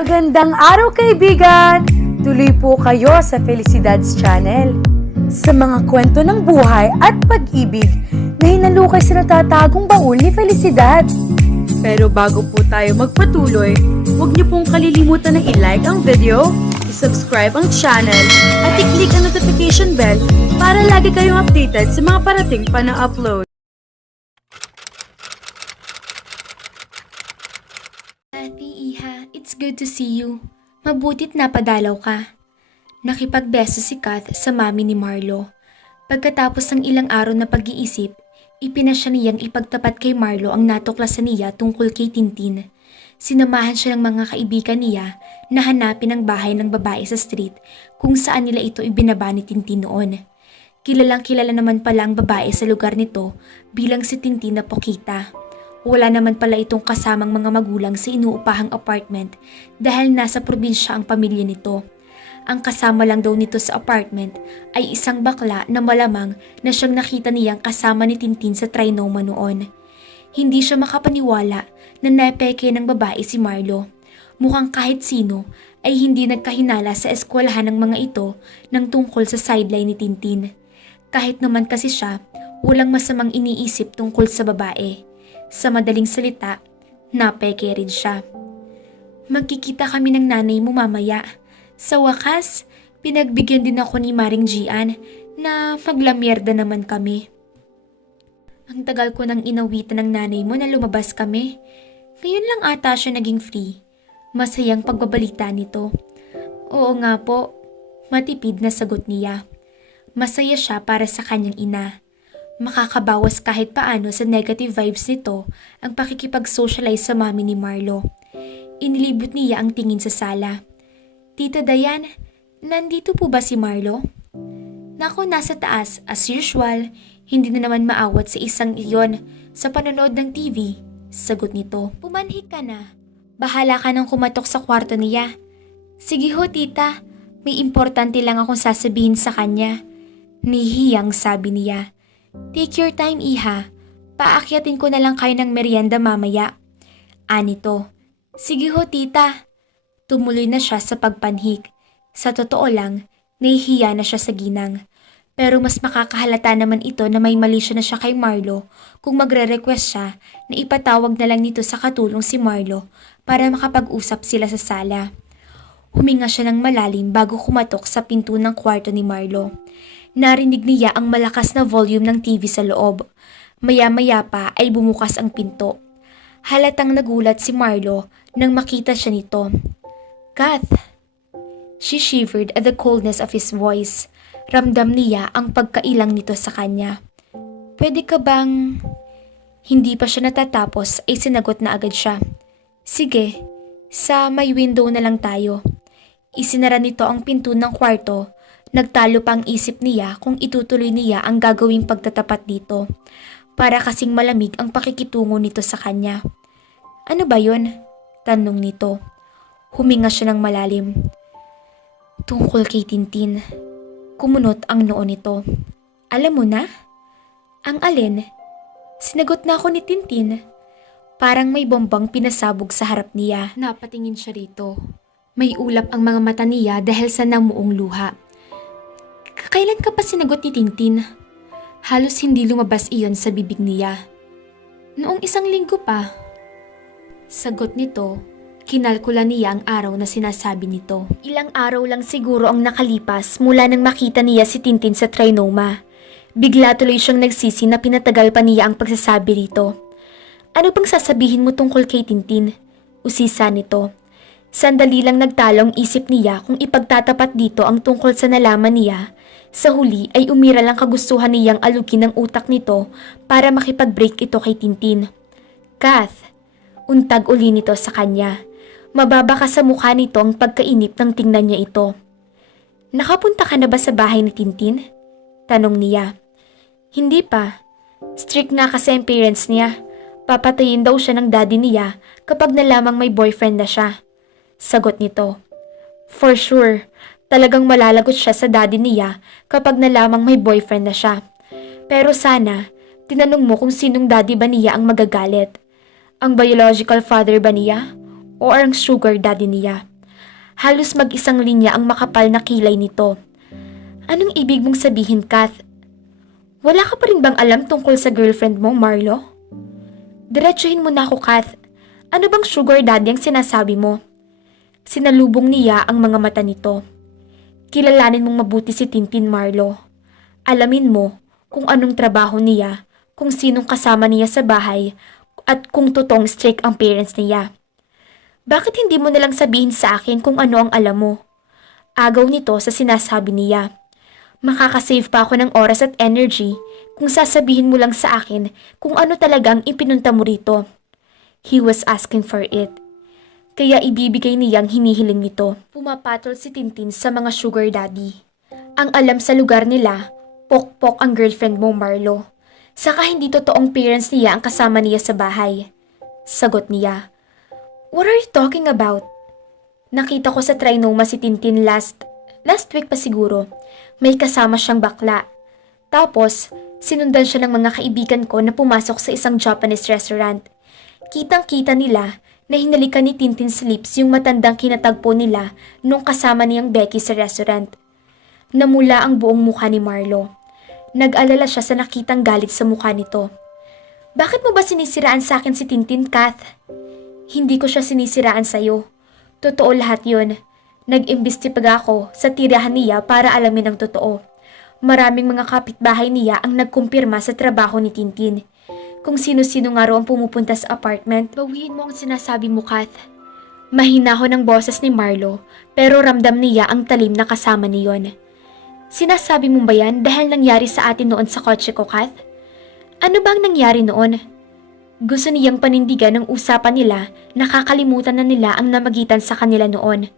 Magandang araw kaibigan! Tuloy po kayo sa Felicidad's Channel. Sa mga kwento ng buhay at pag-ibig na hinalukay sa natatagong baul ni Felicidad. Pero bago po tayo magpatuloy, huwag niyo pong kalilimutan na i-like ang video, i-subscribe ang channel, at i-click ang notification bell para lagi kayong updated sa mga parating pa na upload. Ate Iha, it's good to see you. Mabutit napadalaw ka. Nakipagbeso si Kath sa mami ni Marlo. Pagkatapos ng ilang araw na pag-iisip, ipinasya niyang ipagtapat kay Marlo ang natuklasan niya tungkol kay Tintin. Sinamahan siya ng mga kaibigan niya na hanapin ang bahay ng babae sa street kung saan nila ito ibinaba ni Tintin noon. Kilalang kilala naman pala ang babae sa lugar nito bilang si Tintin na Pokita. Wala naman pala itong kasamang mga magulang sa inuupahang apartment dahil nasa probinsya ang pamilya nito. Ang kasama lang daw nito sa apartment ay isang bakla na malamang na siyang nakita niyang kasama ni Tintin sa Trinoma noon. Hindi siya makapaniwala na napeke ng babae si Marlo. Mukhang kahit sino ay hindi nagkahinala sa eskwelahan ng mga ito ng tungkol sa sideline ni Tintin. Kahit naman kasi siya, walang masamang iniisip tungkol sa babae. Sa madaling salita, napeke rin siya. Magkikita kami ng nanay mo mamaya. Sa wakas, pinagbigyan din ako ni Maring Gian na maglamyerda naman kami. Ang tagal ko nang inawitan ng nanay mo na lumabas kami. Ngayon lang ata siya naging free. Masayang pagbabalita nito. Oo nga po, matipid na sagot niya. Masaya siya para sa kanyang ina. Makakabawas kahit paano sa negative vibes nito ang pakikipag-socialize sa mami ni Marlo. Inilibot niya ang tingin sa sala. Tita Dayan, nandito po ba si Marlo? Nako, nasa taas, as usual. Hindi na naman maawat sa isang iyon sa panonood ng TV. Sagot nito. Pumanhik ka na. Bahala ka nang kumatok sa kwarto niya. Sige ho, tita. May importante lang akong sasabihin sa kanya. Nihiyang sabi niya. Take your time, Iha. Paakyatin ko na lang kayo ng merienda mamaya. Anito. Sige ho, tita. Tumuloy na siya sa pagpanhik. Sa totoo lang, nahihiya na siya sa ginang. Pero mas makakahalata naman ito na may mali siya na siya kay Marlo kung magre-request siya na ipatawag na lang nito sa katulong si Marlo para makapag-usap sila sa sala. Huminga siya ng malalim bago kumatok sa pinto ng kwarto ni Marlo. Narinig niya ang malakas na volume ng TV sa loob. Maya-maya pa ay bumukas ang pinto. Halatang nagulat si Marlo nang makita siya nito. Kath! She shivered at the coldness of his voice. Ramdam niya ang pagkailang nito sa kanya. Pwede ka bang... Hindi pa siya natatapos ay sinagot na agad siya. Sige, sa may window na lang tayo. Isinara nito ang pinto ng kwarto. Nagtalo pa ang isip niya kung itutuloy niya ang gagawing pagtatapat dito. Para kasing malamig ang pakikitungo nito sa kanya. Ano ba yun? Tanong nito. Huminga siya ng malalim. Tungkol kay Tintin. Kumunot ang noo nito. Alam mo na? Ang alin? Sinagot na ako ni Tintin. Parang may bombang pinasabog sa harap niya. Napatingin siya rito. May ulap ang mga mata niya dahil sa namuong luha. Kailan ka pa sinagot ni Tintin? Halos hindi lumabas iyon sa bibig niya. Noong 1 linggo pa. Sagot nito, kinalkula niya ang araw na sinasabi nito. Ilang araw lang siguro ang nakalipas mula nang makita niya si Tintin sa Trinoma. Bigla tuloy siyang nagsisi na pinatagal pa niya ang pagsasabi rito. Ano pang sasabihin mo tungkol kay Tintin? Usisa nito. Sandali lang nagtalo ang isip niya kung ipagtatapat dito ang tungkol sa nalaman niya. Sa huli ay umira lang kagustuhan niyang alugin ang utak nito para makipag-break ito kay Tintin. Kath, untag uli nito sa kanya. Mababa ka sa mukha nito ang pagkainip nang tingnan niya ito. Nakapunta ka na ba sa bahay ni Tintin? Tanong niya. Hindi pa. Strict nga kasi ang parents niya. Papatayin daw siya ng daddy niya kapag nalamang may boyfriend na siya. Sagot nito. For sure. Talagang malalagot siya sa daddy niya kapag nalamang may boyfriend na siya. Pero sana, tinanong mo kung sinong daddy ba niya ang magagalit. Ang biological father ba niya? O ang sugar daddy niya? Halos mag-isang linya ang makapal na kilay nito. Anong ibig mong sabihin, Kath? Wala ka pa rin bang alam tungkol sa girlfriend mo, Marlo? Diretsuhin mo na ako, Kath. Ano bang sugar daddy ang sinasabi mo? Sinalubong niya ang mga mata nito. Kilalanin mong mabuti si Tintin, Marlo. Alamin mo kung anong trabaho niya, kung sinong kasama niya sa bahay, at kung totoong strict ang parents niya. Bakit hindi mo nalang sabihin sa akin kung ano ang alam mo? Agaw nito sa sinasabi niya. Makakasave pa ako ng oras at energy kung sasabihin mo lang sa akin kung ano talagang ipinunta mo rito. He was asking for it. Kaya ibibigay niyang hinihiling nito. Pumapatol si Tintin sa mga sugar daddy. Ang alam sa lugar nila, pokpok ang girlfriend mo, Marlo. Saka hindi totoong parents niya ang kasama niya sa bahay. Sagot niya. What are you talking about? Nakita ko sa Trinoma si Tintin last week pa siguro. May kasama siyang bakla. Tapos, sinundan siya ng mga kaibigan ko na pumasok sa isang Japanese restaurant. Kitang-kita nila na hinalikan ni Tintin sa lips yung matandang kinatagpo nila nung kasama niyang Becky sa restaurant. Namula ang buong mukha ni Marlo. Nag-alala siya sa nakitang galit sa mukha nito. Bakit mo ba sinisiraan sa akin si Tintin, Kath? Hindi ko siya sinisiraan sa'yo. Totoo lahat yun. Nag-imbestiga ako sa tirahan niya para alamin ang totoo. Maraming mga kapitbahay niya ang nagkumpirma sa trabaho ni Tintin. Kung sino-sino nga raw ang pumupunta sa apartment, bawiin mo ang sinasabi mo, Kath. Mahinahon ang boses ni Marlo, pero ramdam niya ang talim na kasama niyon. Sinasabi mo ba yan dahil nangyari sa atin noon sa kotse ko, Kath? Ano bang nangyari noon? Gusto niyang panindigan ng usapan nila, nakakalimutan na nila ang namagitan sa kanila noon.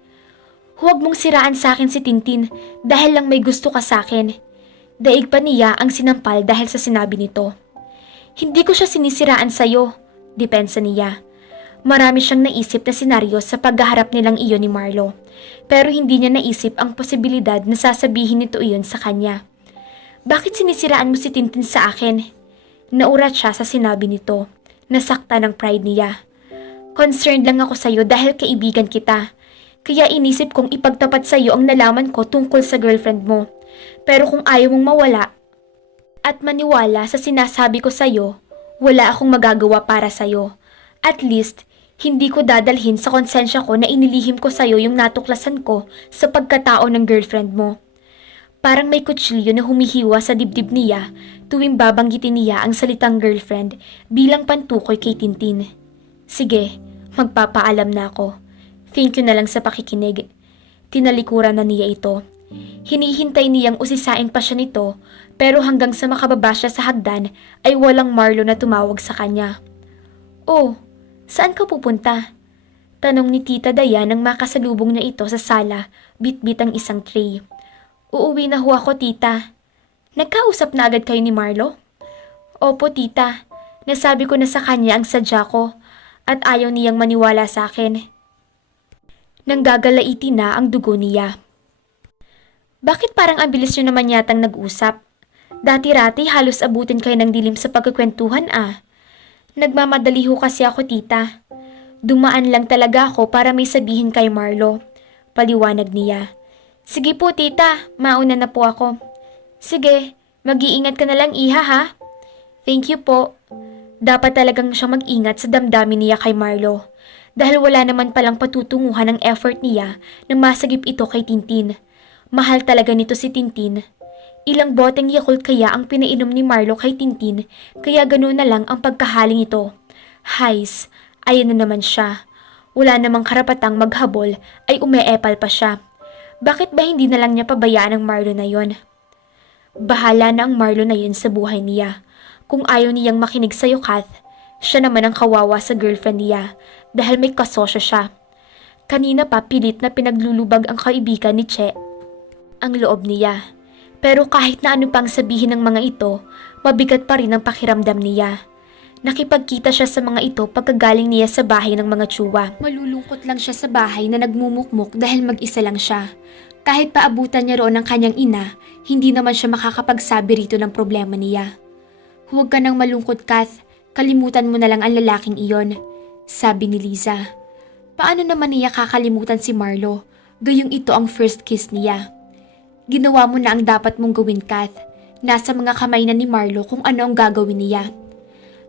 Huwag mong siraan sa akin si Tintin dahil lang may gusto ka sa akin. Daig pa niya ang sinampal dahil sa sinabi nito. Hindi ko siya sinisiraan sa'yo, depensa niya. Marami siyang naisip na senaryo sa paghaharap nilang iyon ni Marlo, pero hindi niya naisip ang posibilidad na sasabihin nito iyon sa kanya. Bakit sinisiraan mo si Tintin sa akin? Naurat siya sa sinabi nito, nasakta ng pride niya. Concerned lang ako sa'yo dahil kaibigan kita, kaya inisip kong ipagtapat sa'yo ang nalaman ko tungkol sa girlfriend mo. Pero kung ayaw mong mawala at maniwala sa sinasabi ko sa'yo, wala akong magagawa para sa'yo. At least, hindi ko dadalhin sa konsensya ko na inilihim ko sa'yo yung natuklasan ko sa pagkatao ng girlfriend mo. Parang may kutsilyo na humihiwa sa dibdib niya tuwing babanggitin niya ang salitang girlfriend bilang pantukoy kay Tintin. Sige, magpapaalam na ako. Thank you na lang sa pakikinig. Tinalikuran na niya ito. Hinihintay niyang usisain pa siya nito, pero hanggang sa makababa siya sa hagdan ay walang Marlo na tumawag sa kanya. Oh, saan ka pupunta? Tanong ni Tita Dayan nang makasalubong niya ito sa sala, bitbit ang isang tray. Uuwi na ho ako, tita. Nagkausap na agad kayo ni Marlo? Opo, tita. Nasabi ko na sa kanya ang sadya ko at ayaw niyang maniwala sa akin. Nanggagalaiti na ang dugo niya. Bakit parang ang bilis nyo naman yatang nag-usap? Dati-rati halos abutin kayo ng dilim sa pagkakwentuhan ah. Nagmamadali ho kasi ako, tita. Dumaan lang talaga ako para may sabihin kay Marlo. Paliwanag niya. Sige po, tita. Mauna na po ako. Sige, mag-iingat ka na lang, iha ha? Thank you po. Dapat talagang siyang mag-ingat sa damdamin niya kay Marlo. Dahil wala naman palang patutunguhan ng effort niya na masagip ito kay Tintin. Mahal talaga nito si Tintin. Ilang boteng Yakult kaya ang pinainom ni Marlo kay Tintin, kaya ganoon na lang ang pagkahaling ito. Hays, ayan na naman siya. Wala namang karapatang maghabol ay umeepal pa siya. Bakit ba hindi na lang niya pabayaan ang Marlo na yon? Bahala na ang Marlo na yun sa buhay niya. Kung ayaw niyang makinig sa'yo, Kath, siya naman ang kawawa sa girlfriend niya dahil may kasosyo siya. Kanina pa pilit na pinaglulubag ang kaibigan ni Che ang loob niya. Pero kahit na ano pang sabihin ng mga ito, mabigat pa rin ang pakiramdam niya. Nakipagkita siya sa mga ito pagkagaling niya sa bahay ng mga tsuwa. Malulungkot lang siya sa bahay na nagmumukmuk dahil mag-isa lang siya. Kahit paabutan niya roon ng kanyang ina, hindi naman siya makakapagsabi rito ng problema niya. Huwag ka nang malungkot, Kath. Kalimutan mo na lang ang lalaking iyon, sabi ni Liza. Paano naman niya kakalimutan si Marlo? Gayong ito ang first kiss niya. Ginawa mo na ang dapat mong gawin, Kath. Nasa mga kamay na ni Marlo kung ano ang gagawin niya.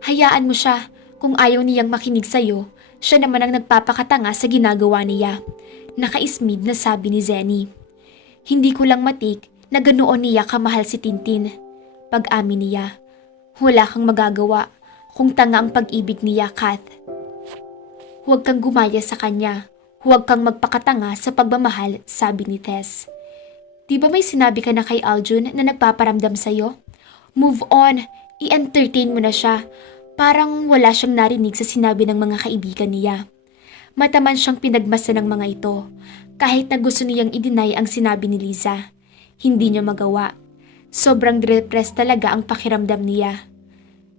Hayaan mo siya. Kung ayaw niyang makinig sa'yo, siya naman ang nagpapakatanga sa ginagawa niya. Nakaismid na sabi ni Zenny. Hindi ko lang matik na ganoon niya kamahal si Tintin. Pag-amin niya, wala kang magagawa kung tanga ang pag-ibig niya, Kath. Huwag kang gumaya sa kanya. Huwag kang magpakatanga sa pagmamahal, sabi ni Tess. Di ba may sinabi ka na kay Aljun na nagpaparamdam sa'yo? Move on, i-entertain mo na siya. Parang wala siyang narinig sa sinabi ng mga kaibigan niya. Mataman siyang pinagmasa ng mga ito, kahit na gusto niyang i-deny ang sinabi ni Liza. Hindi niya magawa. Sobrang depressed talaga ang pakiramdam niya.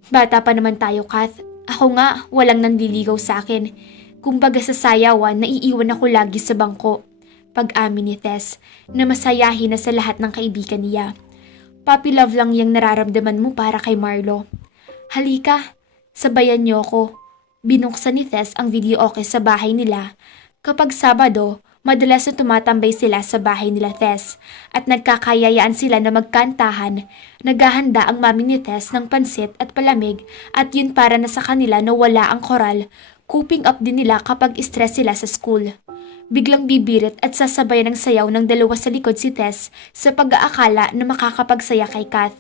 Bata pa naman tayo, Kath. Ako nga, walang nanliligaw sa akin. Kumbaga sa sayawan, naiiwan ako lagi sa bangko. Pag-amin ni Tess, na masayahin na sa lahat ng kaibigan niya. Puppy love lang yung nararamdaman mo para kay Marlo. Halika, sabayan niyo ako. Binuksan ni Tess ang video okay sa bahay nila. Kapag Sabado, madalas na tumatambay sila sa bahay nila Tess at nagkakayayaan sila na magkantahan. Naghahanda ang mami ni Tess ng pansit at palamig at yun para na sa kanila na wala ang koral. Coping up din nila kapag stress sila sa school. Biglang bibirit at sasabayan ng sayaw ng dalawa sa likod si Tess sa pag-aakala na makakapagsaya kay Kath.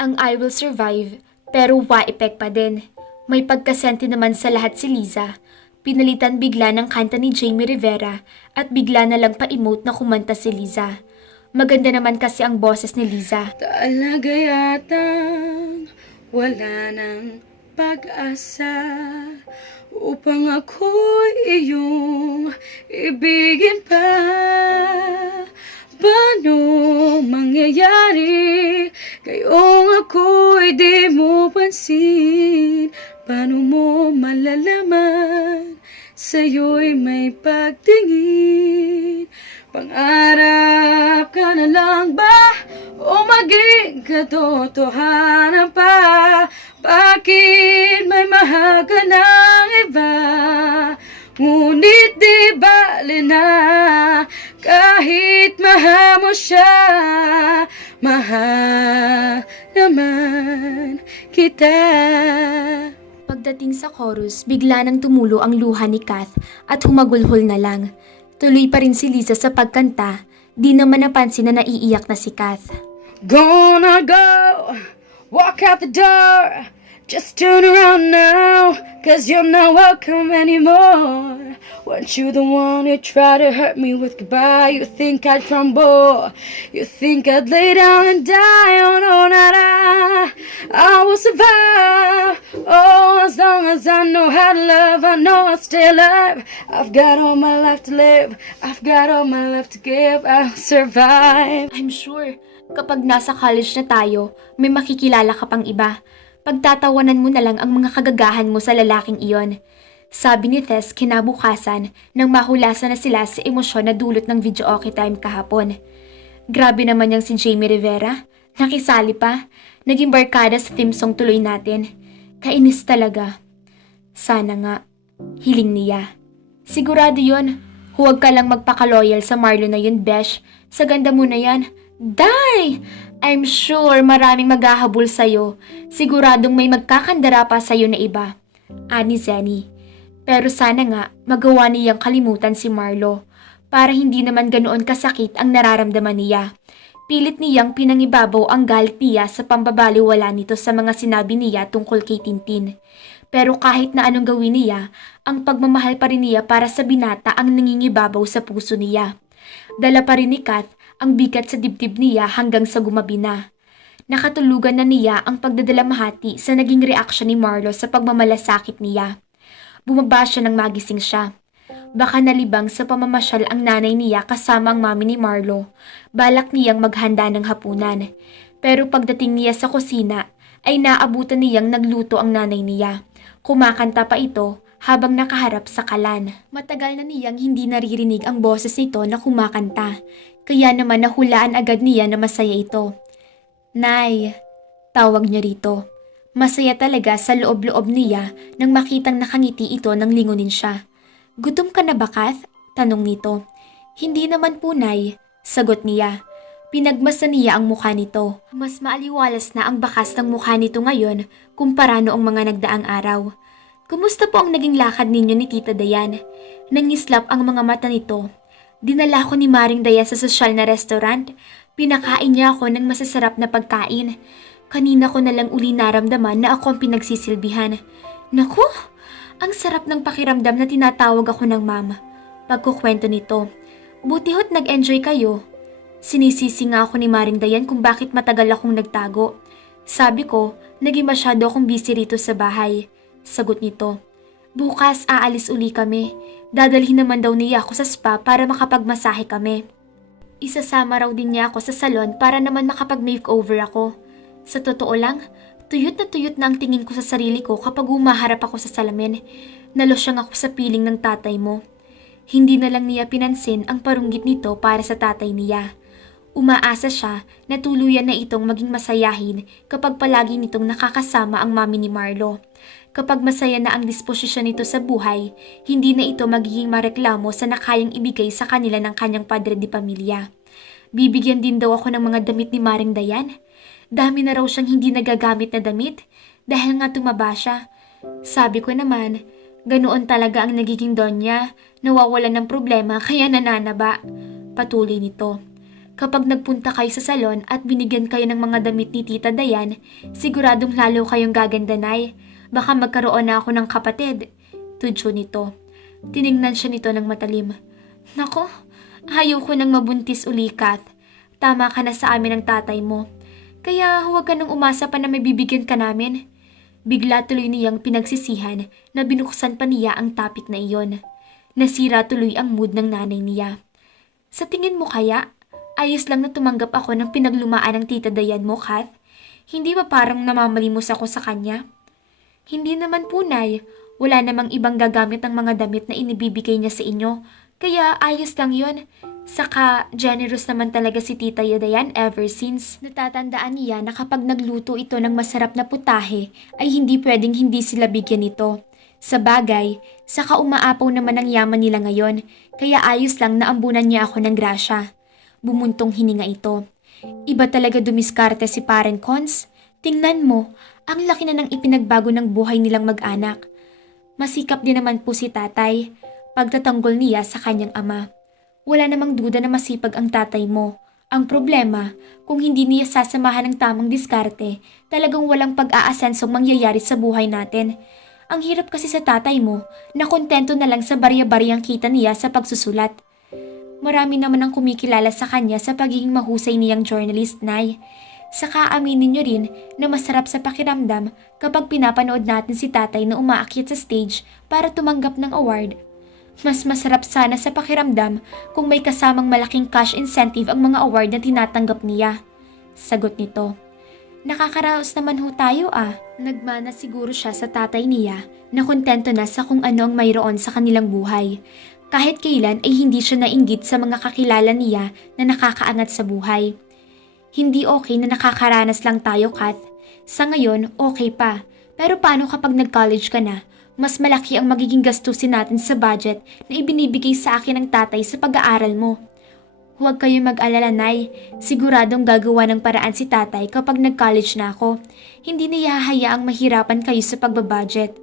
Ang I Will Survive pero wa-effect pa din. May pagkasenti naman sa lahat si Liza. Pinalitan bigla ng kanta ni Jamie Rivera at bigla na lang pa-emote na kumanta si Liza. Maganda naman kasi ang boses ni Liza. Talaga yatang wala ng pag-asa upang ako'y iyong ibigin pa. Paano mangyayari kayong ako'y di mo pansin? Paano mo malalaman sa'yo'y may pagtingin? Pangarap ka na lang ba o maging katotohanan pa? Bakit may mahal ka ng iba? Ngunit di bale na kahit mahal mo siya. Mahal naman kita. Pagdating sa chorus, bigla nang tumulo ang luha ni Kath at humagulhol na lang. Tuloy pa rin si Liza sa pagkanta, di naman napansin na naiiyak na si Kath. Gonna go, walk out the door. Just turn around now, 'cause you're not welcome anymore. Weren't you the one who tried to hurt me with goodbye? You think I'd crumble? You think I'd lay down and die? Oh no, not I will survive. Oh, as long as I know how to love, I know I'll stay alive. I've got all my life to live, I've got all my life to give. I'll survive. I'm sure, kapag nasa college na tayo, may makikilala ka pang iba. Pagtatawanan mo na lang ang mga kagagahan mo sa lalaking iyon. Sabi ni Tess kinabukasan nang mahulasan na sila sa emosyon na dulot ng video okay time kahapon. Grabe naman yung si Jamie Rivera. Nakisali pa. Naging barkada sa theme song tuloy natin. Kainis talaga. Sana nga. Hiling niya. Sigurado yun. Huwag ka lang magpaka-loyal sa Marlo na yun, Besh. Sa ganda mo na yan. Die! I'm sure maraming maghahabol sa'yo. Siguradong may magkakandara pa sa'yo na iba. Ani Zenny. Pero sana nga magawa niyang kalimutan si Marlo para hindi naman ganoon kasakit ang nararamdaman niya. Pilit niyang pinangibabaw ang galit niya sa pambabaliwala nito sa mga sinabi niya tungkol kay Tintin. Pero kahit na anong gawin niya, ang pagmamahal pa rin niya para sa binata ang nangingibabaw sa puso niya. Dala pa rin ni Kath ang bigat sa dibdib niya hanggang sa gumabi na. Nakatulugan na niya ang pagdadalamhati sa naging reaksyon ni Marlo sa pagmamalasakit niya. Bumaba siya nang magising siya. Baka nalibang sa pamamasyal ang nanay niya kasama ang mami ni Marlo. Balak niyang maghanda ng hapunan. Pero pagdating niya sa kusina, ay naabutan niyang nagluto ang nanay niya. Kumakanta pa ito habang nakaharap sa kalan. Matagal na niyang hindi naririnig ang boses nito na kumakanta. Kaya naman nahulaan agad niya na masaya ito. Nay, tawag niya rito. Masaya talaga sa loob-loob niya nang makitang nakangiti ito nang lingunin siya. Gutom ka na ba, Kath? Tanong nito. Hindi naman po, Nay, sagot niya. Pinagmasdan niya ang mukha nito. Mas maaliwalas na ang bakas ng mukha nito ngayon kumpara noong mga nagdaang araw. Kumusta po ang naging lakad ninyo ni Tita Dayan? Nangislap ang mga mata nito. Dinala ko ni Maring Dayan sa sosyal na restaurant. Pinakain niya ako ng masasarap na pagkain. Kanina ko na lang uli naramdaman na ako ang pinagsisilbihan. Naku, ang sarap ng pakiramdam na tinatawag ako ng mama. Pagkukwento nito, buti ho't nag-enjoy kayo. Sinisisi nga ako ni Maring Dayan kung bakit matagal akong nagtago. Sabi ko, naging masyado akong busy rito sa bahay. Sagot nito, bukas aalis uli kami. Dadalhin naman daw niya ako sa spa para makapagmasahe kami. Isasama raw din niya ako sa salon para naman makapag-makeover ako. Sa totoo lang, tuyot na ang tingin ko sa sarili ko kapag humaharap ako sa salamin. Nalosyang ako sa piling ng tatay mo. Hindi na lang niya pinansin ang parunggit nito para sa tatay niya. Umaasa siya na tuluyan na itong maging masayahin kapag palagi nitong nakakasama ang mami ni Marlo. Kapag masaya na ang disposisyon nito sa buhay, hindi na ito magiging mareklamo sa nakayang ibigay sa kanila ng kanyang padre di pamilya. Bibigyan din daw ako ng mga damit ni Maring Dayan. Dami na raw siyang hindi nagagamit na damit dahil nga tumaba siya. Sabi ko naman, ganoon talaga ang nagiging donya, nawawalan ng problema kaya nananaba. Patuloy nito. Kapag nagpunta kayo sa salon at binigyan kayo ng mga damit ni Tita Dayan, siguradong lalo kayong gaganda, Nay. Baka magkaroon na ako ng kapatid. Tudyo nito. Tiningnan siya nito ng matalim. Nako, ayaw ko nang mabuntis uli, Kath. Tama ka na sa amin ng tatay mo. Kaya huwag ka nang umasa pa na may bibigyan ka namin. Bigla tuloy niyang pinagsisihan na binuksan pa niya ang topic na iyon. Nasira tuloy ang mood ng nanay niya. Sa tingin mo kaya, ayos lang na tumanggap ako ng pinaglumaan ng Tita Dayan mo, Kath? Hindi ba parang namamalimos ako sa kanya? Hindi naman po, Nay. Wala namang ibang gagamit ng mga damit na inibibigay niya sa inyo. Kaya ayos lang yun. Saka generous naman talaga si Tita Dayan ever since. Natatandaan niya na kapag nagluto ito ng masarap na putahe ay hindi pwedeng hindi sila bigyan nito. Sa bagay, saka umaapaw naman ang yaman nila ngayon. Kaya ayos lang na ambunan niya ako ng grasya. Bumuntong hininga ito. Iba talaga dumiskarte si Pareng Cons. Tingnan mo, ang laki na ng ipinagbago ng buhay nilang mag-anak. Masikap din naman po si tatay, pagtatanggol niya sa kanyang ama. Wala namang duda na masipag ang tatay mo. Ang problema, kung hindi niya sasamahan ng tamang diskarte, talagang walang pag-aasensong mangyayari sa buhay natin. Ang hirap kasi sa tatay mo na kontento na lang sa barya-baryang kita niya sa pagsusulat. Marami naman ang kumikilala sa kanya sa pagiging mahusay niyang journalist, Nay. Saka aminin niyo rin na masarap sa pakiramdam kapag pinapanood natin si tatay na umaakyat sa stage para tumanggap ng award. Mas masarap sana sa pakiramdam kung may kasamang malaking cash incentive ang mga award na tinatanggap niya. Sagot nito. Nakakaraos naman ho tayo ah. Nagmana siguro siya sa tatay niya na kontento na sa kung ano ang mayroon sa kanilang buhay. Kahit kailan ay hindi siya nainggit sa mga kakilala niya na nakakaangat sa buhay. Hindi okay na nakakaranas lang tayo, Kath. Sa ngayon, okay pa. Pero paano kapag nag-college ka na? Mas malaki ang magiging gastusin natin sa budget na ibinibigay sa akin ng tatay sa pag-aaral mo. Huwag kayo mag-alala, Nay. Siguradong gagawa ng paraan si tatay kapag nag-college na ako. Hindi niya hahayaang mahirapan kayo sa pagbabudget.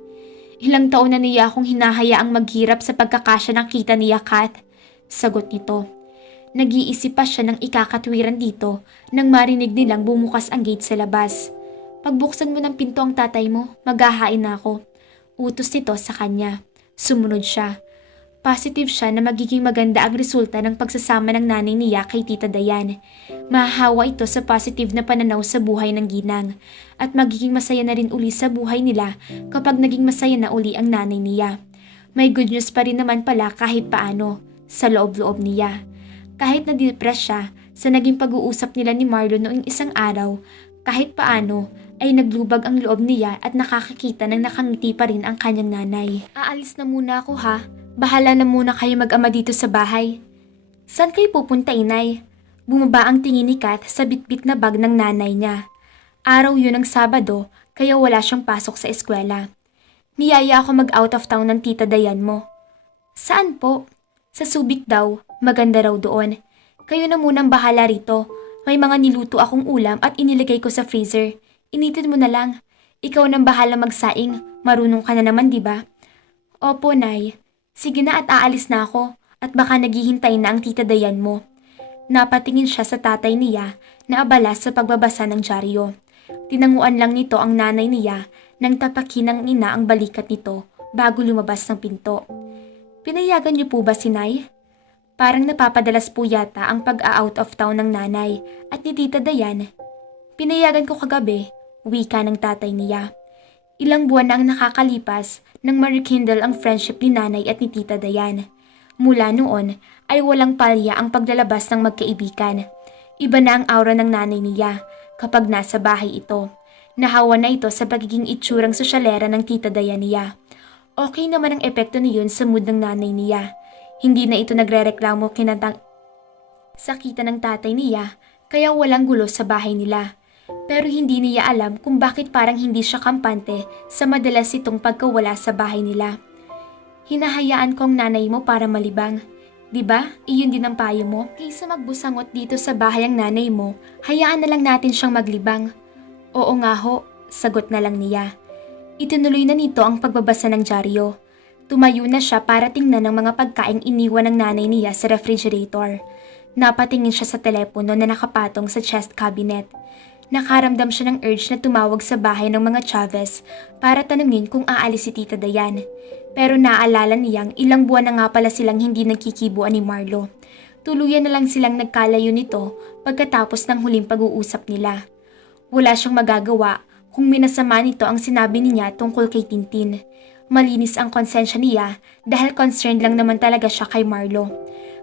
Ilang taon na niya akong hinahayaang maghirap sa pagkakasya ng kita niya, Kath. Sagot nito. Nag-iisip pa siya ng ikakatwiran dito nang marinig nilang bumukas ang gate sa labas. Pagbuksan mo ng pinto ang tatay mo, maghahain na ako. Utos nito sa kanya. Sumunod siya. Positive siya na magiging maganda ang resulta ng pagsasama ng nanay niya kay Tita Dayan. Mahahawa ito sa positive na pananaw sa buhay ng ginang at magiging masaya na rin uli sa buhay nila kapag naging masaya na uli ang nanay niya. May good news pa rin naman pala kahit paano sa loob-loob niya. Kahit na-depress siya sa naging pag-uusap nila ni Marlo noong isang araw, kahit paano ay naglubag ang loob niya at nakakakita ng nakangiti pa rin ang kanyang nanay. Aalis na muna ako ha. Bahala na muna kayo mag-ama dito sa bahay. Saan kayo pupunta, Inay? Bumaba ang tingin ni Kath sa bitbit na bag ng nanay niya. Araw yun ng Sabado, kaya wala siyang pasok sa eskwela. Niyaya ako mag-out of town ng Tita Dayan mo. Saan po? Sa Subic daw, maganda raw doon. Kayo na munang bahala rito. May mga niluto akong ulam at inilagay ko sa freezer. Initin mo na lang. Ikaw nang bahala magsaing. Marunong ka na naman, di ba? Opo, Nay. Sige na at aalis na ako. At baka naghihintay na ang tita Dayan mo. Napatingin siya sa tatay niya na abala sa pagbabasa ng dyaryo. Tinanguan lang nito ang nanay niya nang tapakin ng ina ang balikat nito bago lumabas ng pinto. Pinayagan niyo po ba si Nay? Parang napapadalas po yata ang pag-out of town ng nanay at ni Tita Dayan. Pinayagan ko kagabi, wika ng tatay niya. Ilang buwan na ang nakakalipas nang ma-rekindle ang friendship ni nanay at ni Tita Dayan. Mula noon ay walang palya ang paglalabas ng magkaibigan. Iba na ang aura ng nanay niya kapag nasa bahay ito. Nahawa na ito sa pagiging itsurang sosyalera ng Tita Dayan niya. Okay naman ang epekto niyon sa mood ng nanay niya. Hindi na ito nagrereklamo sakita ng tatay niya kaya walang gulo sa bahay nila. Pero hindi niya alam kung bakit parang hindi siya kampante sa madalas itong pagkawala sa bahay nila. Hinahayaan ko ang nanay mo para malibang. Diba? Iyon din ang payo mo. Kaysa magbusangot dito sa bahay ang nanay mo, hayaan na lang natin siyang maglibang. Oo nga ho, sagot na lang niya. Itinuloy na nito ang pagbabasa ng dyaryo. Tumayo na siya para tingnan ang mga pagkaing iniwan ng nanay niya sa refrigerator. Napatingin siya sa telepono na nakapatong sa chest cabinet. Nakaramdam siya ng urge na tumawag sa bahay ng mga Chavez para tanungin kung aalis si Tita Dayan. Pero naalala niyang ilang buwan na nga pala silang hindi nagkikibuan ni Marlo. Tuluyan na lang silang nagkalayo nito pagkatapos ng huling pag-uusap nila. Wala siyang magagawa kung minasama nito ang sinabi niya tungkol kay Tintin. Malinis ang konsensya niya dahil concerned lang naman talaga siya kay Marlo.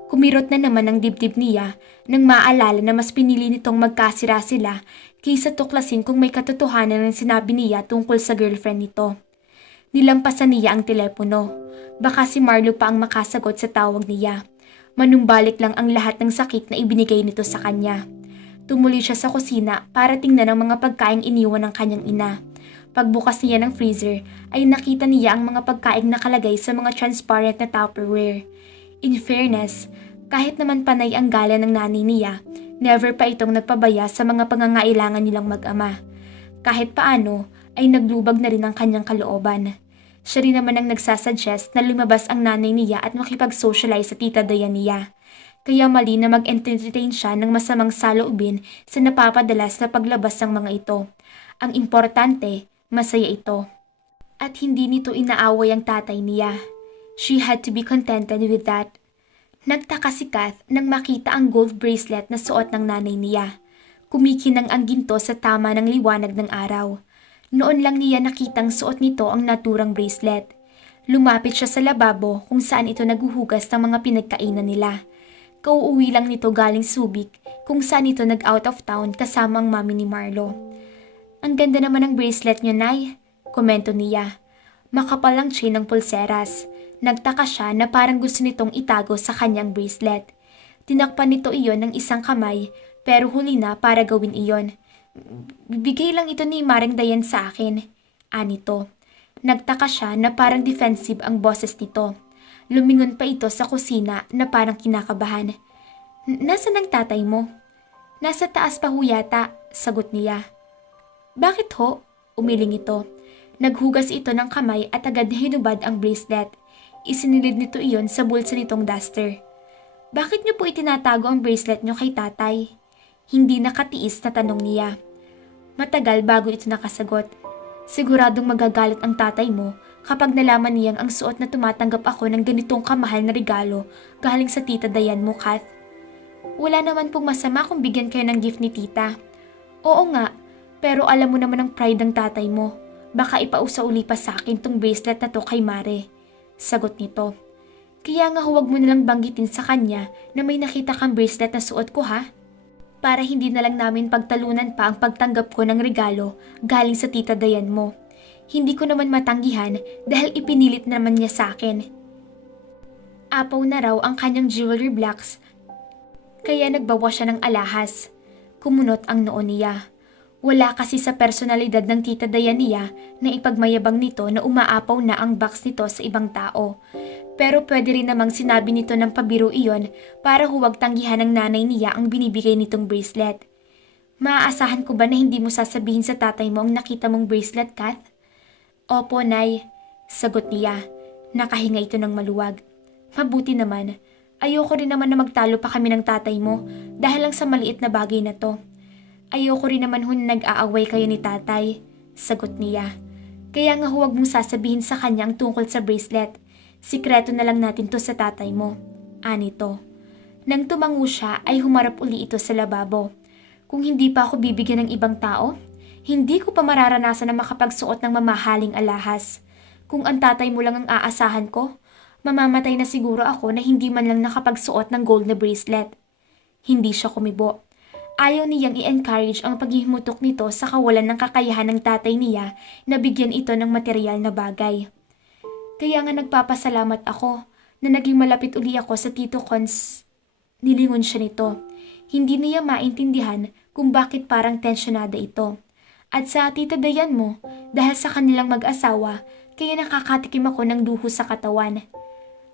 Kumirot na naman ang dibdib niya nang maalala na mas pinili nitong magkasira sila kaysa tuklasin kung may katotohanan ng sinabi niya tungkol sa girlfriend nito. Nilampasan niya ang telepono. Baka si Marlo pa ang makasagot sa tawag niya. Manumbalik lang ang lahat ng sakit na ibinigay nito sa kanya. Tumuloy siya sa kusina para tingnan ang mga pagkaing iniwan ng kanyang ina. Pagbukas niya ng freezer ay nakita niya ang mga pagkaing nakalagay sa mga transparent na Tupperware. In fairness, kahit naman panay ang gala ng nanay niya, never pa itong nagpabaya sa mga pangangailangan nilang mag-ama. Kahit paano ay naglubag na rin ang kanyang kalooban. Siya rin naman ang nagsasuggest na lumabas ang nanay niya at makipag-socialize sa Tita Dayan niya. Kaya mali na mag-entertain siya ng masamang saloobin sa napapadalas na paglabas ng mga ito. Ang importante, masaya ito. At hindi nito inaaway ang tatay niya. She had to be contented with that. Nagtaka si Kath nang makita ang gold bracelet na suot ng nanay niya. Kumikinang ang ginto sa tama ng liwanag ng araw. Noon lang niya nakitang suot nito ang naturang bracelet. Lumapit siya sa lababo kung saan ito naguhugas ng mga pinagkainan nila. Kauuwi lang nito galing Subic kung saan ito nag-out of town kasama ang mami ni Marlo. Ang ganda naman ng bracelet niyo, Nay, komento niya. Makapal ang chain ng pulseras. Nagtaka siya na parang gusto nitong itago sa kanyang bracelet. Tinakpan nito iyon ng isang kamay pero huli na para gawin iyon. Bigay lang ito ni Maring Dayan sa akin, anito. Nagtaka siya na parang defensive ang boses nito. Lumingon pa ito sa kusina na parang kinakabahan. Nasaan ang tatay mo? Nasa taas pa ho yata, sagot niya. Bakit ho? Umiling ito. Naghugas ito ng kamay at agad hinubad ang bracelet. Isinilid nito iyon sa bulsa nitong duster. Bakit niyo po itinatago ang bracelet niyo kay tatay? Hindi nakatiis na tanong niya. Matagal bago ito nakasagot. Siguradong magagalit ang tatay mo kapag nalaman niyang ang suot na tumatanggap ako ng ganitong kamahal na regalo galing sa Tita Dayan mo, Kath. Wala naman pong masama kung bigyan kayo ng gift ni tita. Oo nga, pero alam mo naman ang pride ng tatay mo. Baka ipausauli pa sa akin tong bracelet na to kay Mare. Sagot nito. Kaya nga huwag mo nalang banggitin sa kanya na may nakita kang bracelet na suot ko, ha? Para hindi na lang namin pagtalunan pa ang pagtanggap ko ng regalo galing sa Tita Dayan mo. Hindi ko naman matanggihan dahil ipinilit naman niya sa akin. Apaw na raw ang kanyang jewelry blocks, kaya nagbawa siya ng alahas. Kumunot ang noo niya. Wala kasi sa personalidad ng Tita Dayan niya na ipagmayabang nito na umaapaw na ang box nito sa ibang tao. Pero pwede rin namang sinabi nito ng pabiro iyon para huwag tanggihan ng nanay niya ang binibigay nitong bracelet. Maaasahan ko ba na hindi mo sasabihin sa tatay mo ang nakita mong bracelet, Kath? Opo, Nay. Sagot niya. Nakahinga ito ng maluwag. Mabuti naman. Ayoko rin naman na magtalo pa kami ng tatay mo dahil lang sa maliit na bagay na to. Ayoko rin naman nag-aaway kayo ni tatay. Sagot niya. Kaya nga huwag mong sasabihin sa kanya ang tungkol sa bracelet. Sikreto na lang natin to sa tatay mo. Anito. Nang tumango siya ay humarap uli ito sa lababo. Kung hindi pa ako bibigyan ng ibang tao, hindi ko pa mararanasan na makapagsuot ng mamahaling alahas. Kung ang tatay mo lang ang aasahan ko, mamamatay na siguro ako na hindi man lang nakapagsuot ng gold na bracelet. Hindi siya kumibo. Ayaw niyang i-encourage ang paghihimutok nito sa kawalan ng kakayahan ng tatay niya na bigyan ito ng material na bagay. Kaya nga nagpapasalamat ako na naging malapit uli ako sa Tito Cons. Nilingon siya nito. Hindi niya maintindihan kung bakit parang tensyonada ito. At sa Tita Dayan mo, dahil sa kanilang mag-asawa, kaya nakakatikim ako ng duho sa katawan.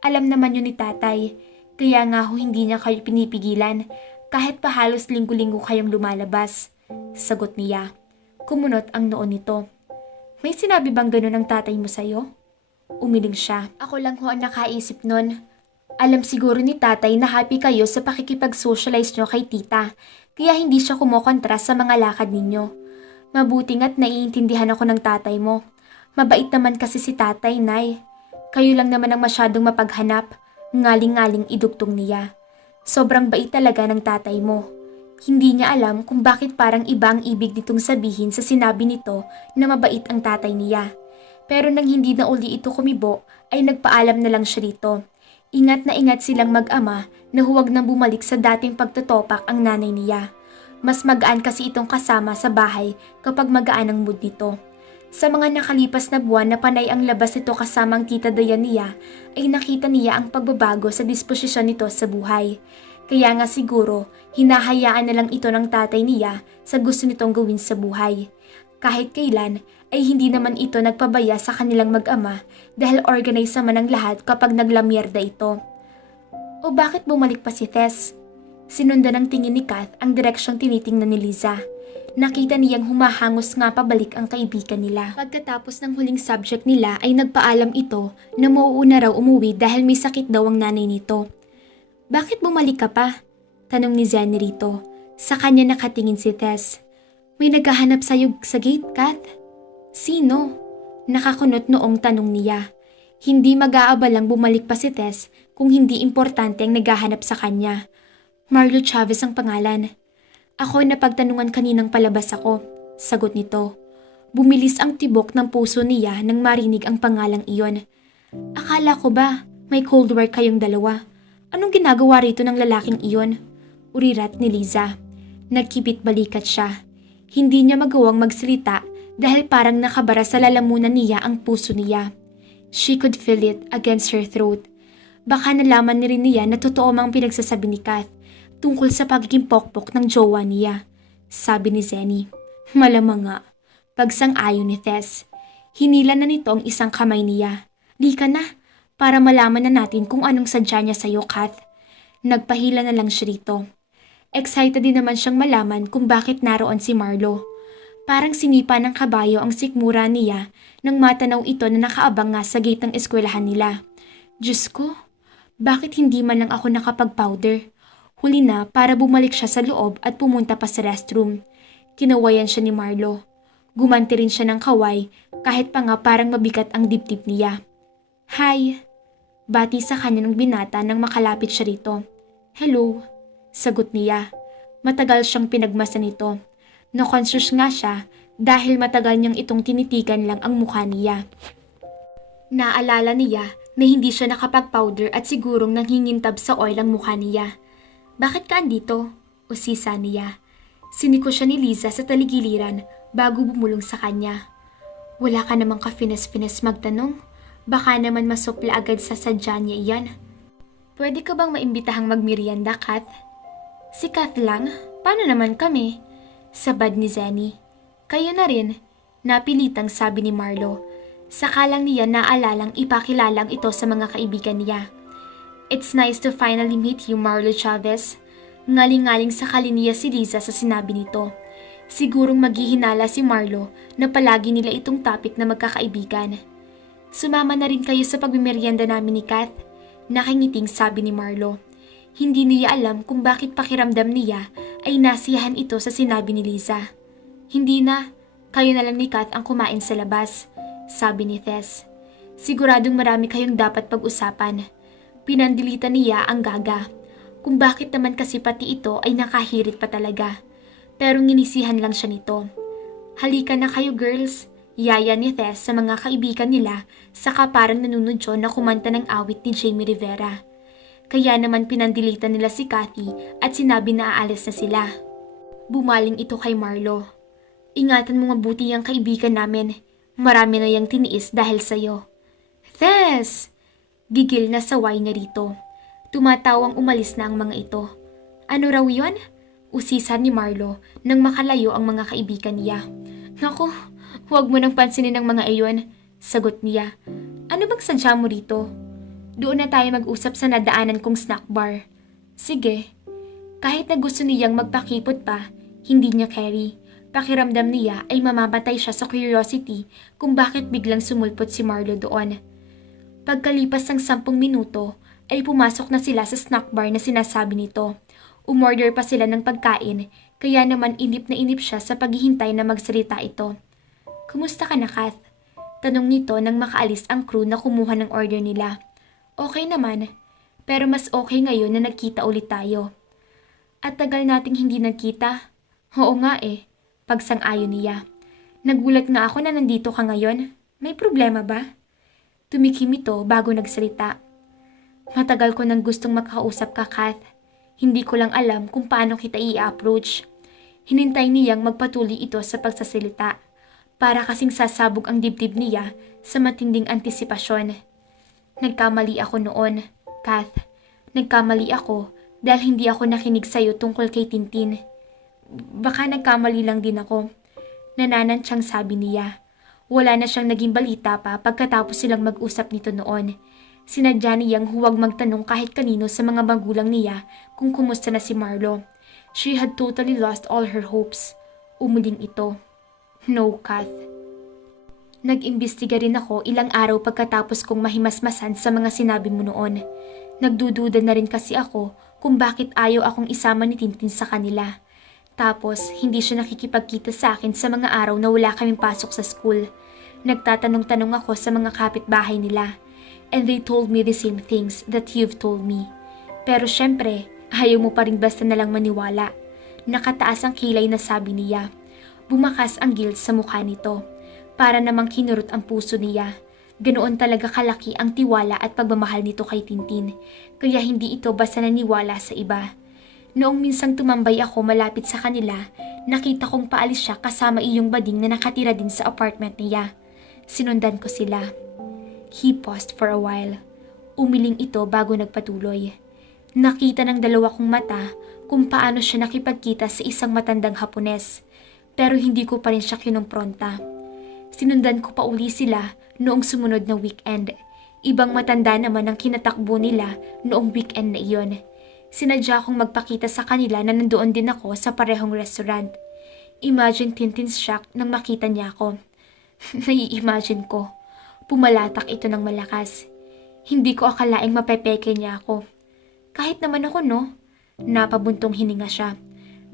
Alam naman yun ni tatay, kaya nga ho hindi niya kayo pinipigilan, kahit pa halos linggo-linggo kayong lumalabas. Sagot niya. Kumunot ang noon nito. May sinabi bang gano'n ang tatay mo sa'yo? Umiling siya. Ako lang ho ang nakaisip nun. Alam siguro ni tatay na happy kayo sa pakikipag-socialize nyo kay tita, kaya hindi siya kumokontra sa mga lakad ninyo. Mabuti nga't naiintindihan ako ng tatay mo. Mabait naman kasi si tatay, Nay. Kayo lang naman ang masyadong mapaghanap, ngaling-ngaling idugtong niya. Sobrang bait talaga ng tatay mo. Hindi niya alam kung bakit parang iba ang ibig nitong sabihin sa sinabi nito na mabait ang tatay niya. Pero nang hindi na uli ito kumibo, ay nagpaalam na lang siya rito. Ingat na ingat silang mag-ama na huwag nang bumalik sa dating pagtotopak ang nanay niya. Mas magaan kasi itong kasama sa bahay kapag magaan ang mood nito. Sa mga nakalipas na buwan na panay ang labas nito kasama ang Tita Dayan niya, ay nakita niya ang pagbabago sa disposisyon nito sa buhay. Kaya nga siguro, hinahayaan na lang ito ng tatay niya sa gusto nitong gawin sa buhay. Kahit kailan, ay hindi naman ito nagpabaya sa kanilang mag-ama dahil organize naman ang lahat kapag naglamierda ito. O bakit bumalik pa si Tess? Sinundan ng tingin ni Kath ang direksyong tinitingnan ni Liza. Nakita niyang humahangos nga pabalik ang kaibigan nila. Pagkatapos ng huling subject nila ay nagpaalam ito na mauuna raw umuwi dahil may sakit daw ang nanay nito. Bakit bumalik ka pa? Tanong ni Zenny rito. Sa kanya nakatingin si Tess. May naghahanap sa'yo sa gate, Kath? Sino? Nakakunot noong tanong niya. Hindi mag-aabalang bumalik pa si Tess kung hindi importante ang naghahanap sa kanya. Marlo Chavez ang pangalan. Ako na pagtanungan kaninang palabas ako. Sagot nito. Bumilis ang tibok ng puso niya nang marinig ang pangalang iyon. Akala ko ba may cold war kayong dalawa? Anong ginagawa rito ng lalaking iyon? Urirat ni Liza. Nagkibit balikat siya. Hindi niya magawang magsalita dahil parang nakabara sa lalamunan niya ang puso niya. She could feel it against her throat. Baka nalaman ni rin niya na totoo mang pinagsasabi ni Kath tungkol sa pagiging pokpok ng jowa niya. Sabi ni Zenny. Malamang nga. Pagsang-ayon ni Tess. Hinila na nito ang isang kamay niya. Lika na, para malaman na natin kung anong sadya niya sa'yo, Kath. Nagpahila na lang siya rito. Excited din naman siyang malaman kung bakit naroon si Marlo. Parang sinipa ng kabayo ang sikmura niya nang matanaw ito na nakaabang nga sa gate ng eskwelahan nila. Diyos ko, bakit hindi man lang ako nakapag-powder? Huli na para bumalik siya sa loob at pumunta pa sa restroom. Kinawayan siya ni Marlo. Gumanti rin siya ng kaway kahit pa nga parang mabigat ang dibdib niya. Hi! Bati sa kanya ng binata nang makalapit siya rito. Hello! Sagot niya. Matagal siyang pinagmasa nito. Na-conscious nga siya dahil matagal niyang itong tinitigan lang ang mukha niya. Naalala niya na hindi siya nakapag-powder at sigurong nanghingintab sa oil ang mukha niya. Bakit ka andito? Usisa niya. Siniko siya ni Liza sa taligiliran bago bumulong sa kanya. Wala ka namang ka-fines-fines magtanong? Baka naman masupla agad sa sadya niya iyan. Pwede ka bang maimbitahang magmerienda, Kath? Si Kath lang? Paano naman kami? Sabad ni Zenny. Kayo na rin, napilitang sabi ni Marlo. Saka lang niya naalalang ipakilalang ito sa mga kaibigan niya. It's nice to finally meet you, Marlo Chavez. Ngaling-ngaling sakali niya si Liza sa sinabi nito. Sigurong maghihinala si Marlo na palagi nila itong topic na magkakaibigan. Sumama na rin kayo sa pagmimerienda namin ni Kath. Nakangiting sabi ni Marlo. Hindi niya alam kung bakit pakiramdam niya ay nasiyahan ito sa sinabi ni Liza. Hindi na, kayo na lang ni Kath ang kumain sa labas, sabi ni Tess. Siguradong marami kayong dapat pag-usapan. Pinandilitan niya ang gaga. Kung bakit naman kasi pati ito ay nakahirit pa talaga. Pero nginisihan lang siya nito. Halika na kayo girls, yaya ni Tess sa mga kaibigan nila saka parang nanunodyo na kumanta ng awit ni Jamie Rivera. Kaya naman pinandilitan nila si Kathy at sinabi na aalis na sila. Bumaling ito kay Marlo. Ingatan mo mabuti ang kaibigan namin. Marami na yang tiniis dahil sa'yo. Tess! Gigil na saway niya rito. Tumatawang umalis na ang mga ito. Ano raw yon? Usisan ni Marlo nang makalayo ang mga kaibigan niya. Naku, huwag mo nang pansinin ang mga iyon, sagot niya. Ano bang sadya mo rito? Doon na tayo mag-usap sa nadaanan kong snack bar. Sige. Kahit na gusto niyang magpakipot pa, hindi niya carry. Pakiramdam niya ay mamamatay siya sa curiosity kung bakit biglang sumulpot si Marlo doon. Pagkalipas ng 10 minuto, ay pumasok na sila sa snack bar na sinasabi nito. Umorder pa sila ng pagkain, kaya naman inip na inip siya sa paghihintay na magsalita ito. Kumusta ka na, Kath? Tanong nito nang makaalis ang crew na kumuha ng order nila. Okay naman, pero mas okay ngayon na nagkita ulit tayo. At tagal nating hindi nagkita. Oo nga pagsang-ayon niya. Nagulat nga ako na nandito ka ngayon. May problema ba? Tumikim ito bago nagsalita. Matagal ko nang gustong makausap ka, Kath. Hindi ko lang alam kung paano kita i-approach. Hinintay niyang magpatuloy ito sa pagsasalita. Para kasing sasabog ang dibdib niya sa matinding antisipasyon. Nagkamali ako noon, Kath. Nagkamali ako dahil hindi ako nakinig sa'yo tungkol kay Tintin. Baka nagkamali lang din ako. Nananansyang sabi niya. Wala na siyang naging balita pa pagkatapos silang mag-usap nito noon. Sinadya niyang huwag magtanong kahit kanino sa mga magulang niya kung kumusta na si Marlo. She had totally lost all her hopes. Umuling ito. No, Kath. Nag-imbestiga rin ako ilang araw pagkatapos kong mahimasmasan sa mga sinabi mo noon. Nagdududa na rin kasi ako kung bakit ayaw akong isama ni Tintin sa kanila. Tapos, hindi siya nakikipagkita sa akin sa mga araw na wala kaming pasok sa school. Nagtatanong-tanong ako sa mga kapitbahay nila. And they told me the same things that you've told me. Pero syempre, ayaw mo pa rin basta nalang maniwala. Nakataas ang kilay na sabi niya. Bumakas ang guilt sa mukha nito. Para namang kinurot ang puso niya. Ganoon talaga kalaki ang tiwala at pagmamahal nito kay Tintin. Kaya hindi ito basta naniwala sa iba. Noong minsang tumambay ako malapit sa kanila, nakita kong paalis siya kasama iyong bading na nakatira din sa apartment niya. Sinundan ko sila. He paused for a while. Umiling ito bago nagpatuloy. Nakita ng dalawa kong mata kung paano siya nakipagkita sa isang matandang Hapones. Pero hindi ko pa rin siya kinumpronta. Sinundan ko pa uli sila noong sumunod na weekend. Ibang matanda naman ang kinatakbo nila noong weekend na iyon. Sinadya kong magpakita sa kanila na nandoon din ako sa parehong restaurant. Imagine Tintin's shock nang makita niya ako. Nai-imagine ko. Pumalatak ito ng malakas. Hindi ko akalaing mapepeke niya ako. Kahit naman ako, no? Napabuntong hininga siya.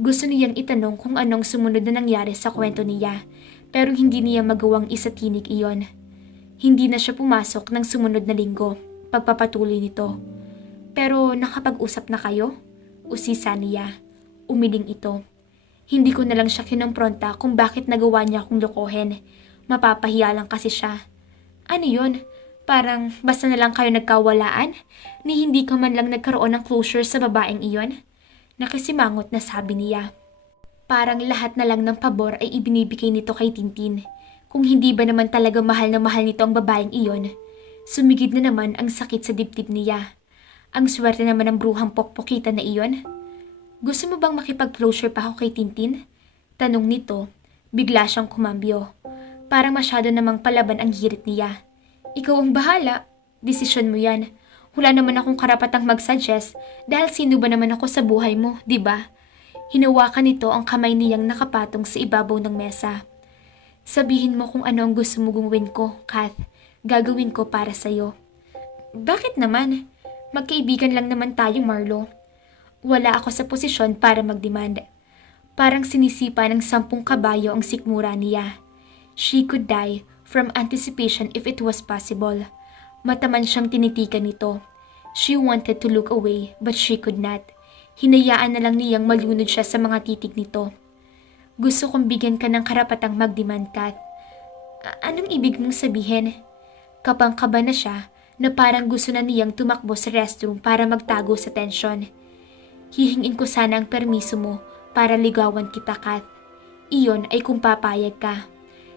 Gusto niyang itanong kung anong sumunod na nangyari sa kwento niya, pero hindi niya magawang isatinig iyon. Hindi na siya pumasok ng sumunod na linggo, pagpapatuloy nito. Pero nakapag-usap na kayo? Usisa niya. Umiling ito. Hindi ko na lang siya kinumpronta kung bakit nagawa niya akong lokohin. Mapapahiya lang kasi siya. Ano yun? Parang basta na lang kayo nagkawalaan? Ni hindi ka man lang nagkaroon ng closure sa babaeng iyon? Nakisimangot na sabi niya. Parang lahat na lang ng pabor ay ibinibigay nito kay Tintin. Kung hindi ba naman talaga mahal na mahal nito ang babaeng iyon, sumigid na naman ang sakit sa dibdib niya. Ang swerte naman ng bruhang pokpokita na iyon. Gusto mo bang makipag-closure pa ako kay Tintin? Tanong nito, bigla siyang kumambyo. Parang masyado namang palaban ang hirit niya. Ikaw ang bahala. Desisyon mo yan. Wala naman akong karapatang mag-suggest dahil sino ba naman ako sa buhay mo, di ba? Hinawakan nito ang kamay niyang nakapatong sa ibabaw ng mesa. Sabihin mo kung ano ang gusto mo gawin ko, Kath. Gagawin ko para sa'yo. Bakit naman? Magkaibigan lang naman tayo, Marlo. Wala ako sa posisyon para mag-demand. Parang sinisipa ng 10 kabayo ang sikmura niya. She could die from anticipation if it was possible. Mataman siyang tinitikan nito. She wanted to look away but she could not. Hinayaan na lang niyang malunod siya sa mga titig nito. Gusto kong bigyan ka ng karapatang mag-demand, Kath. Anong ibig mong sabihin? Kabang-kaba na siya na parang gusto na niyang tumakbo sa restroom para magtago sa tensyon. Hihingin ko sana ang permiso mo para ligawan kita, Kath. Iyon ay kung papayag ka.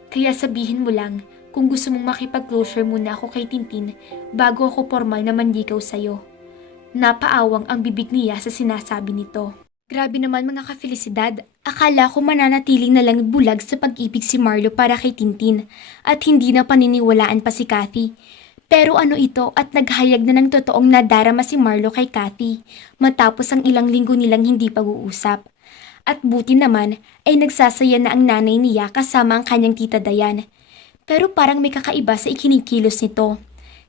Kaya sabihin mo lang kung gusto mong makipag-closure muna ako kay Tintin bago ako formal na manligaw sa'yo. Napaawang ang bibig niya sa sinasabi nito. Grabe naman mga ka-Felicidad. Akala ko mananatiling na lang bulag sa pag-ibig si Marlo para kay Tintin at hindi na paniniwalaan pa si Kathy. Pero ano ito at naghayag na ng totoong nadarama si Marlo kay Kathy matapos ang ilang linggo nilang hindi pag-uusap. At buti naman ay nagsasaya na ang nanay niya kasama ang kanyang tita Dayan. Pero parang may kakaiba sa ikinikilos nito.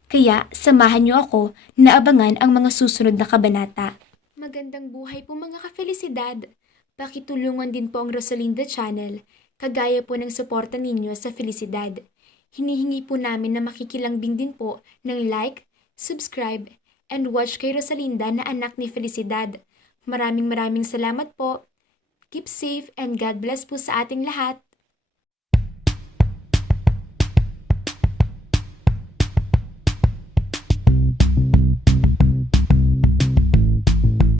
Kaya samahan niyo ako na abangan ang mga susunod na kabanata. Magandang buhay po mga ka-Felicidad. Pakitulungan din po ang Rosalinda Channel, kagaya po ng suporta ninyo sa Felicidad. Hinihingi po namin na makikilambing din po ng like, subscribe, and watch kay Rosalinda na anak ni Felicidad. Maraming salamat po. Keep safe and God bless po sa ating lahat.